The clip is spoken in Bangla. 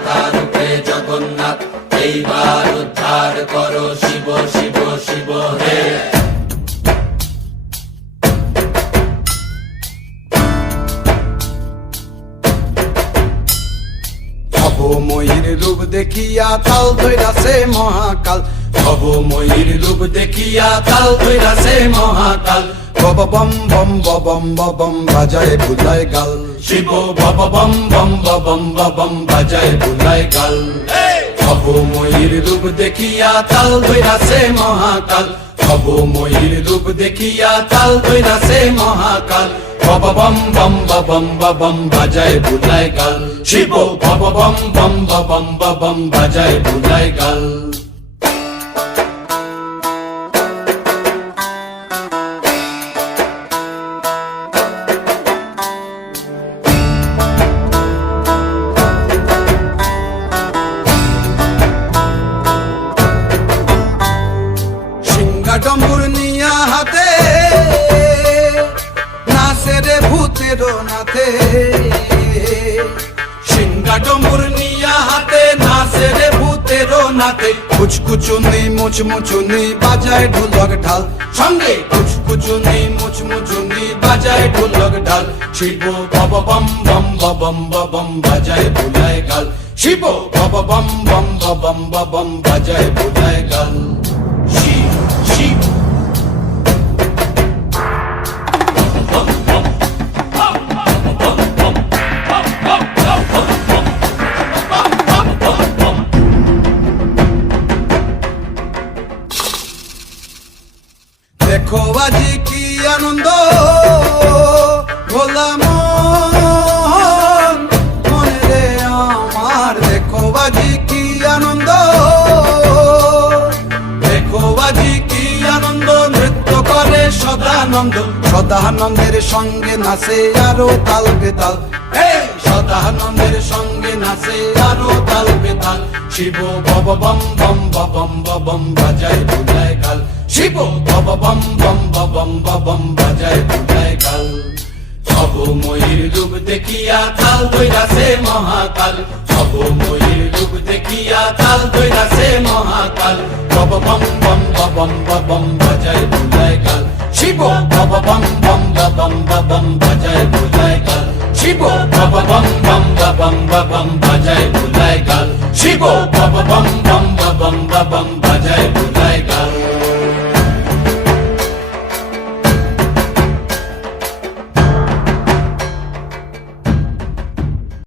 মাথা রূপে জগন্নাথ, এইবার উদ্ধার করো শিব শিব শিব হে। ভবময়ীর রূপ দেখিয়া তাল ধইরাছে মহাকাল, ভবময়ীর রূপ দেখিয়া তাল ধইরাছে মহাকাল। বব বম বম বম বম বাজায় বুলায় গাল, শিব বব বম বম বম বম বাজায় বুলায় গাল। ভবময়ীর রূপ দেখিয়া তাল ধইরাছে মহাকাল, ভবময়ীর রূপ দেখিয়া তাল ধইরাছে মহাকাল। বব বম বম বম বাজায় বুলায় গাল, শিব বব বম বম বম বাজায় বুলায় গাল। ডম্বুর নিয়া হাতে নাচে রে ভূতের নাথে, সিংহা ডম্বুর নিয়া হাতে নাচে রে ভূতের নাথে। কুচকুচুনি মুচমুচুনি বাজায় ঢোলক ঢাল, সঙ্গে কুচকুচুনি মুচমুচুনি বাজায় ঢোলক ঢাল। শিব বব বম বম বম বাজায় বুলায় গাল, শিব বব বম বম বম বাজায় বুলায় গাল। শিব শিব দেখো আজি কি আনন্দ ভোলা মনে রে আমার, দেখো আজি কি আনন্দ, দেখো আজি কি আনন্দ, নৃত্য করে সদানন্দ, সদানন্দের সঙ্গে নাচে আরো তাল বেতাল, সদানন্দের সঙ্গে নাচে আরো তাল বেতাল। শিব বব বম বম বাজায় বুলায় গাল, শিব বব বম বম বাজায় বুলায় গাল। ভবময়ীর রূপ দেখিয়া তাল ধইরাছে মহাকাল, ভবময়ীর রূপ দেখিয়া তাল ধইরাছে মহাকাল। বব বম বম বাজায় বুলায় গাল, শিব বব বম বম বাজায় বুলায় গাল, শিব বব বম বম বাজায় বুলায় গাল, শিব বব বম